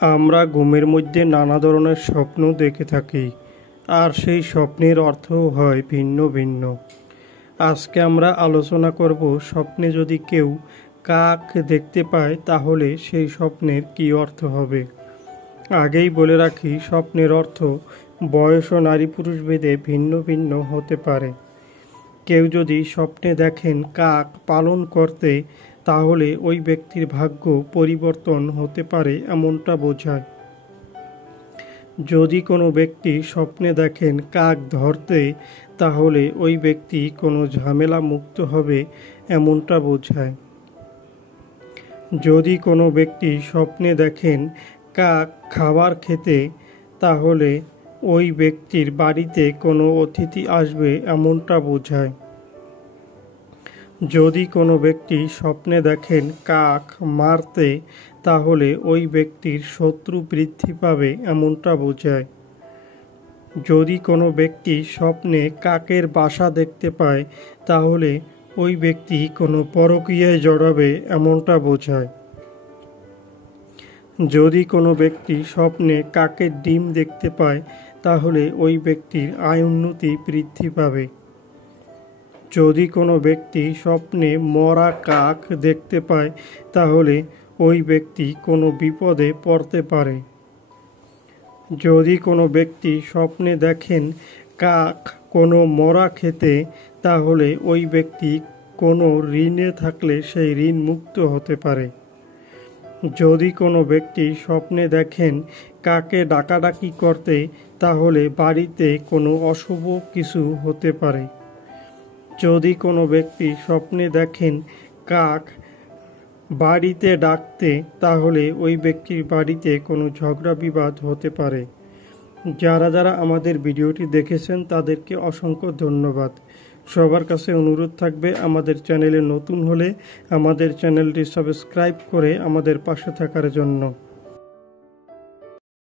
আমরা ঘুমের মধ্যে নানা ধরনের স্বপ্ন দেখে থাকি, আর সেই স্বপ্নের অর্থও হয় ভিন্ন ভিন্ন। আজকে আমরা আলোচনা করব স্বপ্নে যদি কেউ কাক দেখতে পায় তাহলে সেই স্বপ্নের কী অর্থ হবে। আগেই বলে রাখি, স্বপ্নের অর্থ বয়স ও নারী পুরুষ ভেদে ভিন্ন ভিন্ন হতে পারে। কেউ যদি স্বপ্নে দেখেন কাক পালন করতে, তাহলে ওই ব্যক্তির ভাগ্য পরিবর্তন হতে পারে এমনটা বোঝায়। যদি কোনো ব্যক্তি স্বপ্নে দেখেন কাক ধরতে, তাহলে ওই ব্যক্তি কোনো ঝামেলা মুক্ত হবে এমনটা বোঝায়। যদি কোনো ব্যক্তি স্বপ্নে দেখেন কাক খাবার খেতে, তাহলে ওই ব্যক্তির বাড়িতে কোনো অতিথি আসবে এমনটা বোঝায়। যদি কোনো ব্যক্তি স্বপ্নে দেখেন কাক মারতে, তাহলে ওই ব্যক্তির শত্রু বৃদ্ধি পাবে এমনটা বোঝায়। যদি কোনো ব্যক্তি স্বপ্নে কাকের বাসা দেখতে পায়, তাহলে ওই ব্যক্তি কোনো পরকীয়ায় জড়াবে এমনটা বোঝায়। যদি কোনো ব্যক্তি স্বপ্নে কাকের ডিম দেখতে পায়, তাহলে ওই ব্যক্তির আয় উন্নতি বৃদ্ধি পাবে। যদি কোনো ব্যক্তি স্বপ্নে মরা কাক দেখতে পায়, তাহলে ওই ব্যক্তি কোনো বিপদে পড়তে পারে। যদি কোনো ব্যক্তি স্বপ্নে দেখেন কাক কোনো মরা খেতে, তাহলে ওই ব্যক্তি কোনো ঋণে থাকলে সেই ঋণ মুক্ত হতে পারে। যদি কোনো ব্যক্তি স্বপ্নে দেখেন কাকে ডাকাডাকি করতে, তাহলে বাড়িতে কোনো অশুভ কিছু হতে পারে। যদি কোনো ব্যক্তি স্বপ্নে দেখেন কাক বাড়িতে ডাকতে, তাহলে ওই ব্যক্তির বাড়িতে কোনো ঝগড়া বিবাদ হতে পারে। যারা যারা আমাদের ভিডিওটি দেখেছেন তাদেরকে অসংখ্য ধন্যবাদ। সবার কাছে অনুরোধ থাকবে, আমাদের চ্যানেলে নতুন হলে আমাদের চ্যানেলটি সাবস্ক্রাইব করে আমাদের পাশে থাকার জন্য।